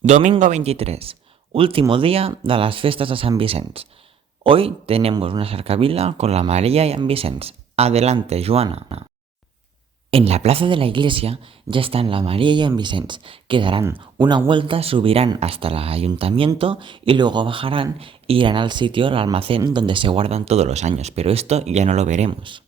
Domingo 23, último día de las fiestas de Sant Vicenç. Hoy tenemos una cercavila con la María y Sant Vicenç. Adelante, Joana. En la plaza de la iglesia ya están la María y Sant Vicenç, que darán una vuelta, subirán hasta el ayuntamiento y luego bajarán e irán al sitio, al almacén donde se guardan todos los años, pero esto ya no lo veremos.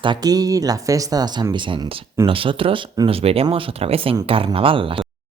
Hasta aquí la festa de Sant Vicenç. Nosotros nos veremos otra vez en Carnaval.